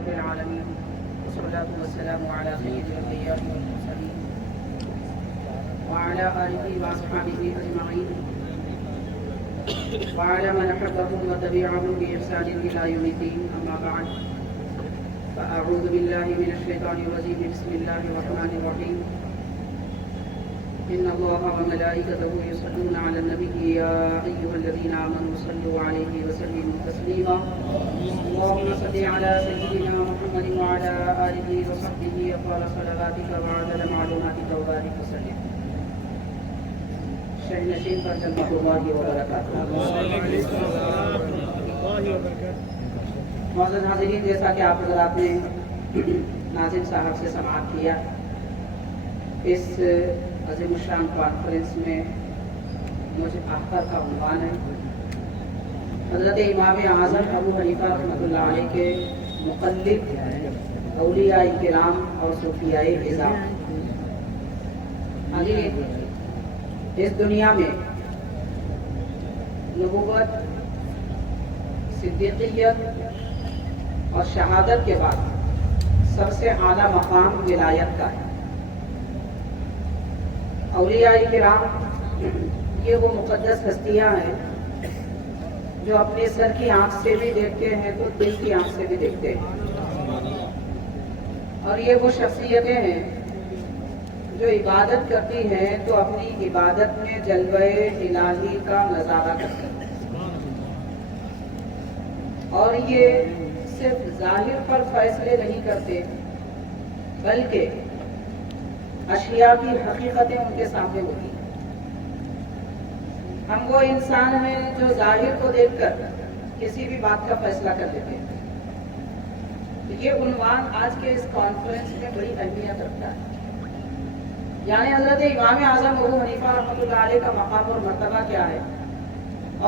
رب العالمين والصلاة والسلام على سيد الأنبياء والمرسلين وعلى آله وأصحابه أجمعين وعلى من أحبهم وتبعهم بإحسان إلى يوم الدين. أما بعد فأعوذ بالله من الشيطان الرجيم. بسم الله الرحمن الرحيم. إن الله وملائكته يصلون على النبي يا أيها الذين آمنوا صلوا عليه وسلموا تسليما. اللهم صل على سيدنا محمد وعلى آله وصحبه أطول صلواتك وعدد معلوماتك وبارك وسلم. شہر نشین پر جنت اللہ وبرکاتہ. معزز حاضرین، جیسا کہ آپ حضرات نے ناظم صاحب سے سماعت کیا، اس عظیم الشان کانفرنس میں مجھے آخر کا عنوان ہے حضرت امام اعظم ابو حنیفہ رحمۃ اللہ علیہ کے مقلد اولیاء کرام اور صوفیاء اعظام. اس دنیا میں نبوت، صدیقیت اور شہادت کے بعد سب سے اعلیٰ مقام ولایت کا ہے. اولیاء کرام یہ وہ مقدس ہستیاں ہیں جو اپنے سر کی آنکھ سے بھی دیکھتے ہیں تو دل کی آنکھ سے بھی دیکھتے ہیں، اور یہ وہ شخصیتیں ہیں جو عبادت کرتی ہیں تو اپنی عبادت میں جلوہ الہی کا نظارہ کرتی ہیں، اور یہ صرف ظاہر پر فیصلے نہیں کرتے بلکہ اشیاء کی حقیقتیں ان کے سامنے ہوتی ہیں. ہم وہ انسان ہیں جو ظاہر کو دیکھ کر کسی بھی بات کا فیصلہ کر لیتے ہیں. یہ عنوان آج کے اس کانفرنس میں بڑی اہمیت رکھتا ہے. یعنی حضرت امام اعظم ابو حنیفہ رحمۃ اللہ علیہ کا مقام اور مرتبہ کیا ہے،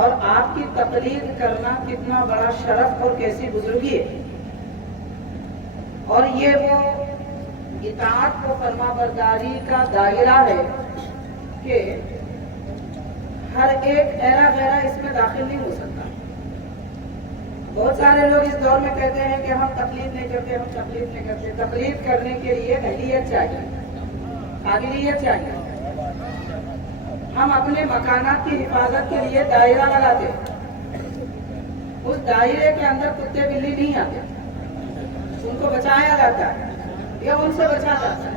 اور آپ کی تقلید کرنا کتنا بڑا شرف اور کیسی بزرگی ہے. اور یہ وہ اطاعت و فرما برداری کا دائرہ ہے کہ ہر ایک ایرا غیرہ اس میں داخل نہیں ہو سکتا. بہت سارے لوگ اس دور میں کہتے ہیں کہ ہم تقلید نہیں کرتے، ہم تقلید نہیں کرتے. تقلید کرنے کے لیے اہلیت چاہیے، قابلیت چاہیے. ہم اپنے مکانات کی حفاظت کے لیے دائرہ لگاتے ہیں. اس دائرے کے اندر کتے بلی نہیں آتے، ان کو بچایا جاتا ہے یا ان سے بچا جاتا ہے.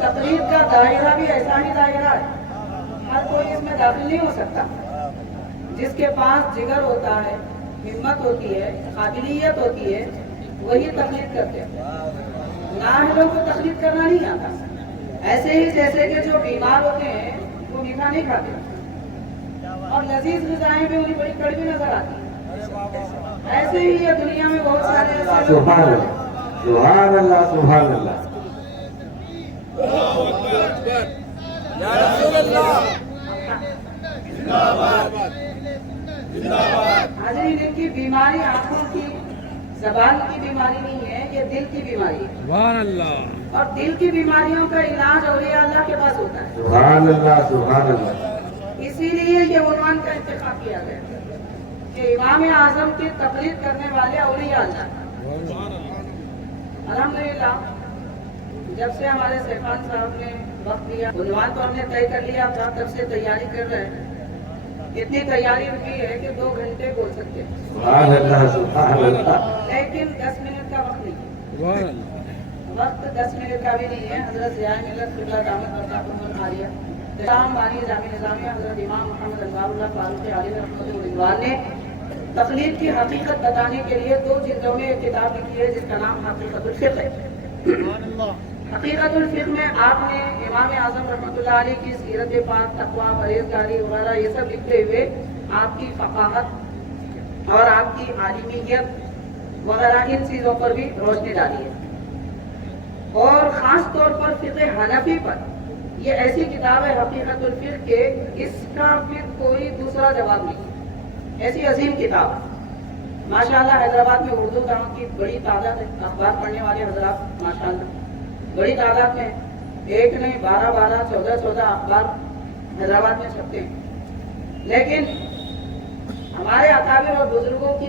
تقلید کا دائرہ بھی ایسا ہی دائرہ ہے، ہر کوئی اس میں داخل نہیں ہو سکتا. جس کے پاس جگر ہوتا ہے، ہمت ہوتی ہے، قابلیت ہوتی ہے، وہی تقلید کرتے ہیں. نااہلوں کو تقلید کرنا نہیں آتا. ایسے ہی جیسے کہ جو بیمار ہوتے ہیں وہ میٹھا نہیں کھاتے، اور لذیذ غذائیں بھی انہیں بڑی کڑوی نظر آتی ہیں. ایسے ہی یہ دنیا میں بہت سارے ایسے لوگ سبحان اللہ، سبحان اللہ، سبحان اللہ. یا رسول اللہ، حاضرین، ان کی بیماری آنکھوں کی، زبان کی بیماری نہیں ہے، یہ دل کی بیماری ہے. سبحان اللہ. اور دل کی بیماریوں کا علاج اولیاء اللہ کے پاس ہوتا ہے. سبحان اللہ، سبحان اللہ. اسی لیے یہ عنوان کا انتخاب کیا گیا کہ امام اعظم کی تقلید کرنے والے اولیاء اللہ. الحمدللہ جب سے ہمارے سیفان صاحب نے وقت دیا، عنوان تو ہم نے طے کر لیا تھا، تب سے تیاری کر رہے ہیں. اتنی تیاری کی ہے کہ 2 گھنٹے بول سکتے ہیں، سبحان اللہ، سبحان اللہ. لیکن 10 منٹ کا وقت نہیں ہے. سبحان اللہ. وقت 10 منٹ کا بھی نہیں ہے. حضرت ضیاء ملت قبلہ دامت برکاتہم عالیہ امام بانی جامع نظامیہ حضرت امام محمد انوار اللہ فاروق علیہ رحمۃ اللہ نے تقلید کی حقیقت بتانے کے لیے 2 جلدوں میں ایک کتاب لکھی ہے جس کا نام حقیقت الفقہ ہے. حقیقت الفقہ میں آپ نے امام اعظم رحمۃ اللہ علیہ کی سیرت پاک، تقویٰ، پرہیزگاری وغیرہ یہ سب لکھتے ہوئے آپ کی فقاہت اور آپ کی عالمیت وغیرہ ان چیزوں پر بھی روشنی ڈالی ہے. اور خاص طور پر فقہ حنفی پر یہ ایسی کتاب ہے حقیقت الفقہ کے اس کا پھر کوئی دوسرا جواب نہیں. ایسی عظیم کتاب ماشاءاللہ حیدرآباد میں اردو دعوت کی بڑی تعداد ہے. اخبار پڑھنے والے حضرات ماشاءاللہ بڑی تعداد میں، ایک نہیں 12 14 اخبار حیدرآباد میں چھپتے ہیں. لیکن ہمارے اکابر اور بزرگوں کی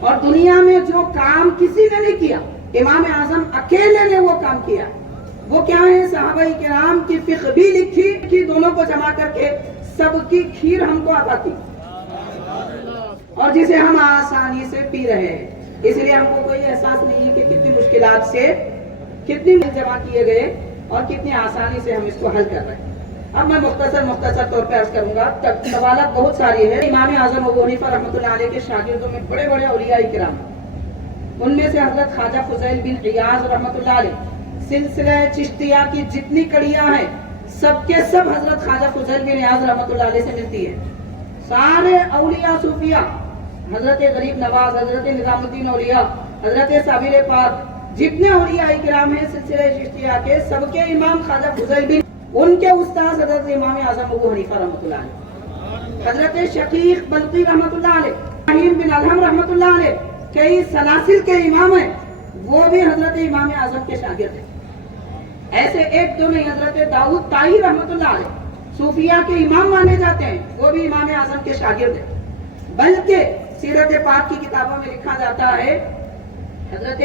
اور دنیا میں جو کام کسی نے نہیں کیا امام اعظم اکیلے نے وہ کام کیا. وہ کیا ہے؟ صحابہ کرام کی فقہ بھی لکھی کہ دونوں کو جمع کر کے سب کی کھیر ہم کو آتا کی اور جسے ہم آسانی سے پی رہے ہیں. اس لیے ہم کو کوئی احساس نہیں ہے کہ کتنی مشکلات سے کتنی جمع کیے گئے اور کتنی آسانی سے ہم اس کو حل کر رہے ہیں. اب میں مختصر طور پہ عرض کروں گا. سوالات بہت ساری ہیں. امام اعظم ابو حنیفہ رحمۃ اللہ علیہ کے شاگردوں میں بڑے بڑے اولیاء کرام، ان میں سے حضرت خواجہ فضیل بن عیاض رحمۃ اللہ علیہ. سلسلہ چشتیہ کی جتنی کڑیاں ہیں سب کے سب حضرت خواجہ فضیل بن عیاض رحمۃ اللہ علیہ سے ملتی ہے. سارے اولیاء صوفیہ، حضرت غریب نواز، حضرت نظام الدین اولیاء، حضرت صابر پاک، جتنے اولیاء کرام ہیں سلسلہ چشتیہ کے، سب کے امام خواجہ فضیل بن، ان کے استاد حضرت امام اعظم ابو حنیفہ رحمۃ اللہ علیہ، حضرت شقیق بلقی رحمۃ اللہ علیہ، ابراہیم بن ادہم رحمۃ اللہ علیہ، کئی سلاسل کے امام ہیں، وہ بھی حضرت امام اعظم کے شاگرد ہیں. ایسے ایک دو نہیں، حضرت داؤد طائی رحمۃ اللہ علیہ صوفیہ کے امام مانے جاتے ہیں، وہ بھی امام اعظم کے شاگرد ہیں. بلکہ سیرت پاک کی کتابوں میں لکھا جاتا ہے حضرت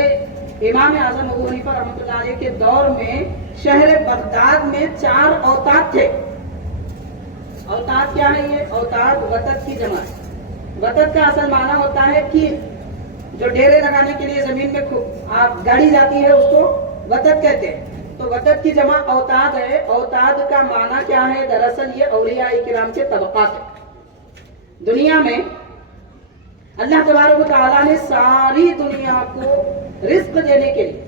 امام اعظم ابو حنیفہ رحمۃ اللہ علیہ کے دور میں شہر بغداد میں 4 اوتاد تھے. اوتاد کیا ہے؟ یہ اوتاد وتد کی جمع ہے. وتد کا اصل معنی ہوتا ہے کیل، جو ڈیرے لگانے کے لیے زمین میں گاڑی جاتی ہے اس کو وتد کہتے ہیں. تو وتد کی جمع اوتاد ہے. اوتاد کا معنی کیا ہے؟ دراصل یہ اولیاء کرام کے طبقات ہیں. دنیا میں اللہ تبارک و تعالیٰ نے ساری دنیا کو رزق دینے کے لیے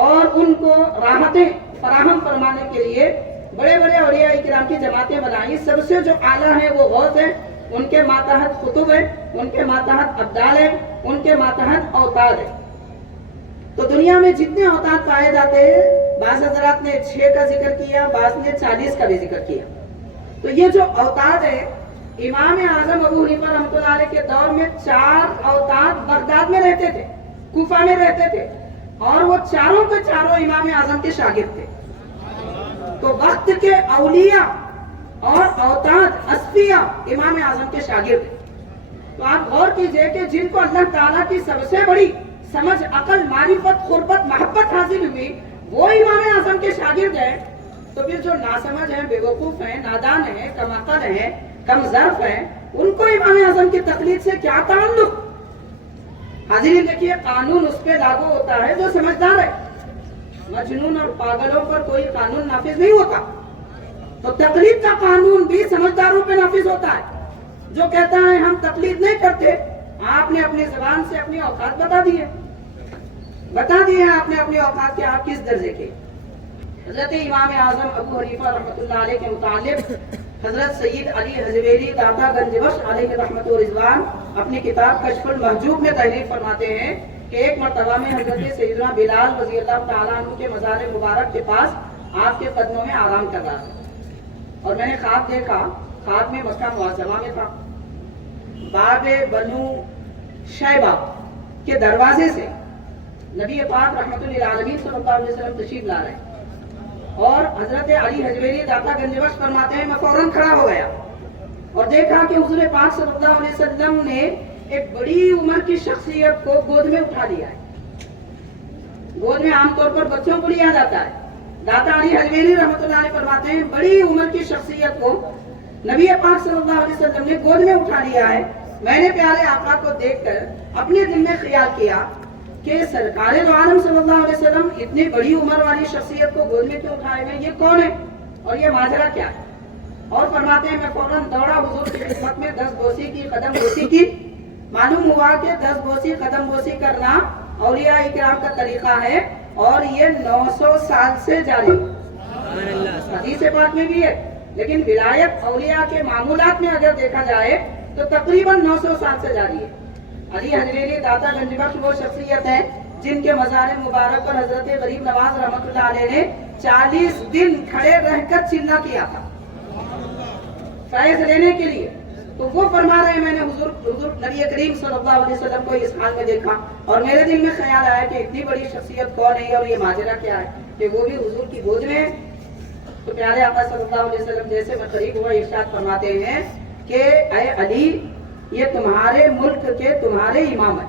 اور ان کو راحتیں فراہم فرمانے کے لیے بڑے بڑے اولیاء کرام کی جماعتیں بنائی. سب سے جو اعلیٰ ہیں وہ غوث ہیں، ان کے ماتحت قطب ہیں، ان کے ماتحت ابدال ہیں، ان کے ماتحت اوتاد ہیں. تو دنیا میں جتنے اوتاد پائے جاتے ہیں، بعض حضرات نے 6 کا ذکر کیا، بعض نے 40 کا بھی ذکر کیا. تو یہ جو اوتاد ہے، امام اعظم ابو حنیفہ رحمۃ اللہ علیہ کے دور میں 4 اوتاد بغداد میں رہتے تھے، کوفہ میں رہتے تھے، اور وہ چاروں کے چاروں امام اعظم کے شاگرد تھے. تو وقت کے اولیاء اور اوتاد اصفیاء امام اعظم کے شاگرد ہیں. تو آپ غور کیجئے کہ جن کو اللہ تعالیٰ کی سب سے بڑی سمجھ، عقل، معرفت، قربت، محبت حاصل ہوئی، وہ امام اعظم کے شاگرد ہیں. تو پھر جو ناسمجھ ہیں، بیوقوف ہیں، نادان ہیں، کم عقل ہیں، کم ظرف ہیں، ان کو امام اعظم کی تقلید سے کیا تعلق؟ حاضرین دیکھیے، قانون اس پہ لاگو ہوتا ہے جو سمجھدار ہے. مجنون اور پاگلوں پر کوئی قانون نافذ نہیں ہوتا. تو تقلید کا قانون بھی سمجھداروں پہ نافذ ہوتا ہے. جو کہتا ہے ہم تقلید نہیں کرتے، آپ نے اپنی زبان سے اپنی اوقات بتا دی ہیں آپ نے اپنی اوقات کے آپ کس درجے کے. حضرت امام اعظم ابو حنیفہ رحمۃ اللہ علیہ کے متعلق حضرت سید علی حجویری داتا گنج بخش علیہ رحمت و رضوان اپنی کتاب کشف المحجوب میں تحریر فرماتے ہیں کہ ایک مرتبہ میں حضرت سیدنا بلال رضی اللہ تعالیٰ عنہ کے مزار مبارک کے پاس آپ کے قدموں میں آرام کر رہا تھا، اور میں نے خواب دیکھا. خواب میں مکہ معظمہ میں تھا. باب بنو شیبہ کے دروازے سے نبی پاک رحمت للعالمین صلی اللہ علیہ وسلم تشریف لا رہے ہیں، اور حضرت علی حجویری داتا گنج بخش فرماتے ہیں میں فوراً کھڑا ہو گیا اور دیکھا کہ حضور پاک صلی اللہ علیہ وسلم نے ایک بڑی عمر کی شخصیت کو گود میں اٹھا لیا ہے. گود میں عام طور پر بچوں کو لیا جاتا ہے. داتا علی حجویری رحمۃ اللہ علیہ فرماتے ہیں بڑی عمر کی شخصیت کو نبی پاک صلی اللہ علیہ وسلم نے گود میں اٹھا لیا ہے. میں نے پیارے آقا کو دیکھ کر اپنے دل میں خیال کیا کہ سرکار دو عالم صلی اللہ علیہ وسلم اتنی بڑی عمر والی شخصیت کو گود میں کیوں اٹھائے ہوئے، یہ کون ہے اور یہ ماجرا کیا ہے؟ اور فرماتے ہیں میں فوراً دوڑا حضور کی خدمت میں 10 بوسی کی، قدم بوسی کی. معلوم ہوا کہ 10 بوسی قدم بوسی کرنا اولیاء اکرام کا طریقہ ہے، اور یہ 900 سال سے جاری. حدیث پاک میں بھی ہے، لیکن ولایت اولیاء کے معمولات میں اگر دیکھا جائے تو تقریباً 900 سال سے جاری ہے. علی حجویری داتا گنج بخش وہ شخصیت ہے جن کے مزار مبارک پر حضرت غریب نواز رحمۃ اللہ علیہ نے 40 دن کھڑے رہ کر چلنا کیا تھا فیض لینے کے لیے. تو وہ فرما رہے ہیں میں نے حضور نبی کریم صلی اللہ علیہ وسلم کو اس حال میں دیکھا، اور میرے دل میں خیال آیا کہ اتنی بڑی شخصیت کون ہے اور یہ ماجرا کیا ہے کہ وہ بھی حضور کی گود میں ہے. تو پیارے آقا صلی اللہ علیہ وسلم جیسے میں قریب ہوا ارشاد فرماتے ہیں کہ اے علی، یہ تمہارے ملک کے تمہارے امام ہیں،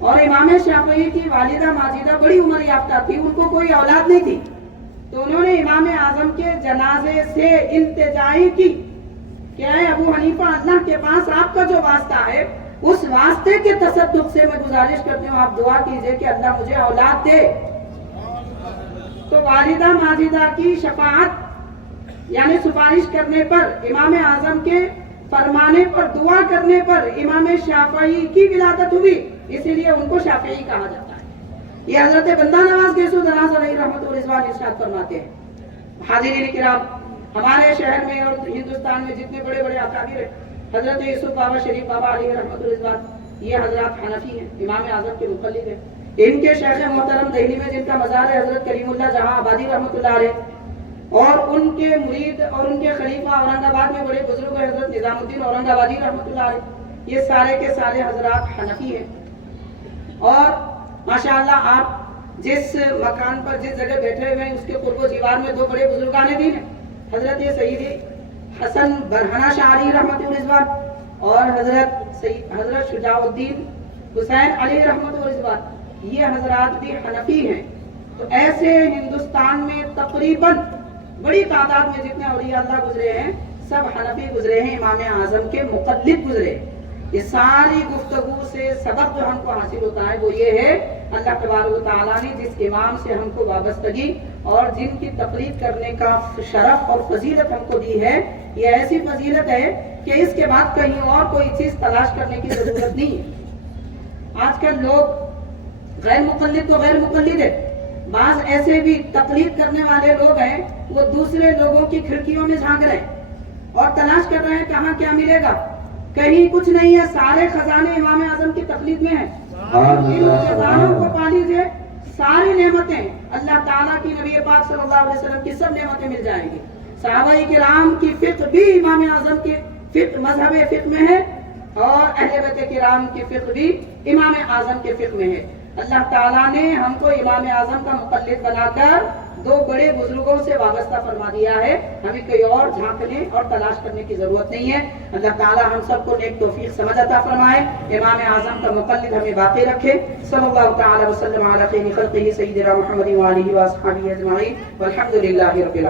اور امام شافعی کی والدہ ماجدہ بڑی عمر یافتہ تھی، ان کو کوئی اولاد نہیں تھی، تو انہوں نے امام اعظم کے جنازے سے التجائی کی کہ اے ابو حنیفہ، اللہ کے پاس آپ کا جو واسطہ ہے اس واسطے کے تصدق سے میں گزارش کرتی ہوں آپ دعا کیجئے کہ اللہ مجھے اولاد دے۔ تو والدہ ماجدہ کی شفاعت یعنی سفارش کرنے پر، امام اعظم کے فرمانے پر، دعا کرنے پر امام شافعی کی ولادت ہوئی، اسی لیے ان کو شافعی کہا جاتا ہے۔ یہ حضرت بندہ نواز گیسو دراز علیہ رحمۃ اللہ ارشاد فرماتے ہیں۔ حاضرین کرام، ہمارے شہر میں اور ہندوستان میں جتنے بڑے بڑے اکابر ہیں، حضرت یوسف بابا شریف بابا علیہ رحمۃ اللہ، یہ حضرات حنفی ہیں، امام اعظم کے مقلد ہیں۔ ان کے شیخ محترم دہلی میں جن کا مزار ہے حضرت کریم اللہ جہاں آبادی رحمۃ اللہ علیہ، اور ان کے مرید اور ان کے خلیفہ اورنگ آباد میں بڑے بزرگ ہیں حضرت نظام الدین اورنگ آبادی رحمۃ اللہ علیہ، یہ سارے کے سارے حضرات حنفی ہیں۔ اور ماشاءاللہ آپ جس مکان پر جس جگہ بیٹھے ہوئے ہیں اس کے قرب و جیوار میں دو بڑے بزرگان دین ہیں، حضرت سیدی حسن برہنہ شاعری رحمۃ اللہ اور حضرت شجاع الدین حسین علیہ رحمۃ اللہ، یہ حضرات بھی حنفی ہیں۔ تو ایسے ہندوستان میں تقریباً بڑی تعداد میں جتنے اولیاء اللہ گزرے ہیں سب حنفی گزرے ہیں، امام اعظم کے مقلد گزرے ہیں۔ یہ ساری گفتگو سے سبق جو ہم کو حاصل ہوتا ہے وہ یہ ہے، اللہ تبارک و تعالیٰ نے جس امام سے ہم کو وابستگی اور جن کی تقلید کرنے کا شرف اور فضیلت ہم کو دی ہے، یہ ایسی فضیلت ہے کہ اس کے بعد کہیں اور کوئی چیز تلاش کرنے کی ضرورت نہیں ہے۔ آج کل لوگ غیر مقلد تو غیر مقلد ہے، بعض ایسے بھی تقلید کرنے والے لوگ ہیں، وہ دوسرے لوگوں کی کھڑکیوں میں جھانک رہے ہیں اور تلاش کر رہے ہیں کہاں کیا ملے گا، کہیں کچھ نہیں ہے، سارے خزانے امام اعظم کی تقلید میں ہیں۔ ان خزانوں کو پا لیجیے، ساری نعمتیں اللہ تعالیٰ کی، نبی پاک صلی اللہ علیہ وسلم کی سب نعمتیں مل جائیں گی۔ صحابہ کرام کی فقہ بھی امام اعظم کے فقہ مذہب فقہ میں ہے، اور اہل بیت کرام کی فقہ بھی امام اعظم کے فقہ میں ہے۔ اللہ تعالیٰ نے ہم کو امام اعظم کا مقلد بنا کر دو بڑے بزرگوں سے وابستہ فرما دیا ہے، ہمیں کوئی اور جھانکنے اور تلاش کرنے کی ضرورت نہیں ہے۔ اللہ تعالیٰ ہم سب کو نیک توفیق سمجھ عطا فرمائے، امام اعظم کا مقلد ہمیں باقی رکھے۔ صلی اللہ تعالی وسلم علی خیر خلقہ سیدنا محمد وآلہ وصحبہ اجمعین، والحمد للہ رب العالمین۔